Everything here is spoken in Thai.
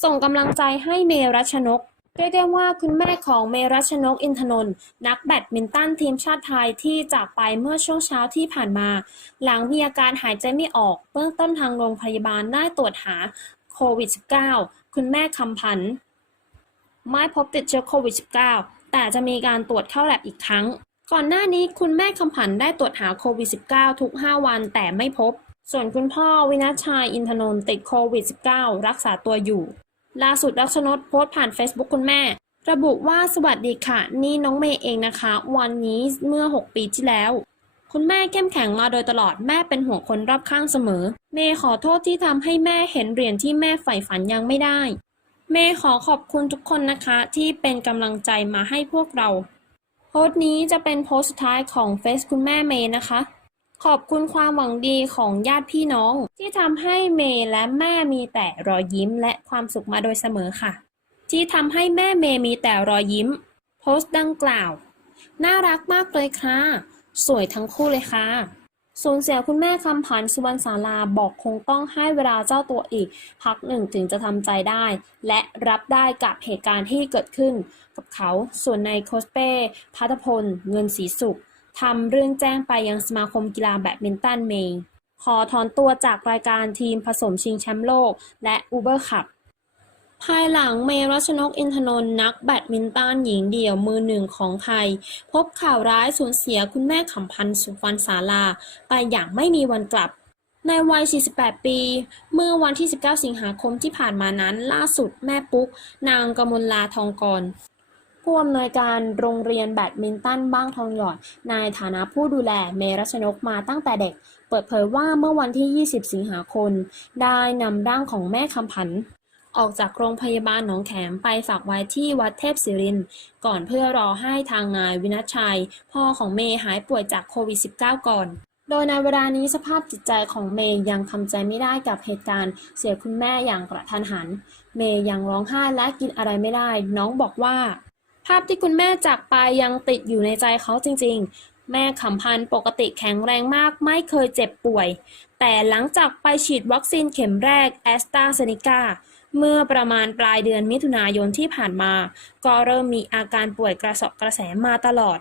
ส่งกำลังใจให้เมรัชนกเรียกได้ว่าคุณแม่ของเมรัชนกอินทนนท์นักแบดมินตันทีมชาติไทยที่จากไปเมื่อช่วงเช้าที่ผ่านมา หลังมีอาการหายใจไม่ออกเบื้องต้นทางโรงพยาบาลได้ตรวจหาโควิด -19 คุณแม่คำพันธ์ไม่พบติดเชื้อโควิด -19 แต่จะมีการตรวจเข้าแลบอีกครั้ง ก่อนหน้านี้คุณแม่คำพันธ์ได้ตรวจหาโควิด -19 ทุก 5 วันแต่ไม่พบ ส่วนคุณพ่อวินัชชัยอินทนนท์ติดโควิด -19 รักษาตัวอยู่ ล่าสุดรัชนดโพสต์ผ่าน Facebook คุณแม่ ระบุว่าสวัสดีค่ะ นี่น้องเมย์เองนะคะ วันนี้เมื่อ 6 ปีที่แล้ว คุณแม่เข้มแข็งมาโดยตลอดแม่เป็นห่วงคนรอบข้างเสมอ เมย์ขอโทษที่ทำให้แม่เห็นเหรียญที่แม่ใฝ่ฝันยังไม่ได้ เมย์ขอขอบคุณทุกคนนะคะ ที่เป็นกำลังใจมาให้พวกเรา โพสต์นี้จะเป็นโพสต์สุดท้ายของเฟซคุณแม่เมย์นะคะ ขอบคุณความหวังดีของญาติพี่น้อง ที่ทำให้เมย์และแม่มีแต่รอยยิ้มและความสุขมาโดยเสมอค่ะ ที่ทำให้แม่เมย์มีแต่รอยยิ้ม โพสต์ดังกล่าว น่ารักมากเลยค่ะ สวยทั้งคู่เลยค่ะสูญเสียคุณแม่คำพันสุวรรณศาลาบอกคงต้องให้เวลาเจ้าตัวอีก พักหนึ่งถึงจะทำใจได้ และรับได้กับเหตุการณ์ที่เกิดขึ้น กับเขาส่วนในโคสเป้พัทพล เงินศรีสุข ทำเรื่องแจ้งไปยังสมาคมกีฬาแบดมินตันเมย์ขอถอนตัวจากรายการทีมผสมชิงแชมป์โลก และอูเบอร์คัพภายหลังเมรัชนกอินทนนท์นักแบดมินตันหญิงเดี่ยวมือหนึ่งของไทย พบข่าวร้ายสูญเสียคุณแม่ขำพันธ์สุวรรณศาลา ไปอย่างไม่มีวันกลับ ในวัย 48 ปี เมื่อวันที่ 19 สิงหาคมที่ผ่านมานั้นล่าสุดแม่ปุ๊ก นางกมลลาทองกร ผู้อำนวยการโรงเรียนแบดมินตันบ้างทองหยอดในฐานะผู้ดูแลเมรัชนกมาตั้งแต่เด็ก เปิดเผยว่าเมื่อวันที่ 20 สิงหาคม ได้นำร่างของแม่คำพันธ์ออกจากโรงพยาบาลหนองแขมไปฝากไว้ที่วัดเทพศิรินทร์ก่อนเพื่อรอให้ทางนายวินัชชัย พ่อของเมย์หายป่วยจากโควิด -19 ก่อนโดยในเวลานี้สภาพจิตใจของเมย์ยังทำใจไม่ได้กับเหตุการณ์เสียคุณแม่อย่างกระทันหัน เมย์ยังร้องไห้และกินอะไรไม่ได้ น้องบอกว่า ภาพที่คุณแม่จากไปยังติดอยู่ในใจเขาจริงๆ แม่ขำพันปกติแข็งแรงมากไม่เคยเจ็บป่วย แต่หลังจากไปฉีดวัคซีนเข็มแรกแอสตราเซเนกาเมื่อประมาณปลายเดือนมิถุนายนที่ผ่านมา ก็เริ่มมีอาการป่วยกระเสอบกระแสมาตลอด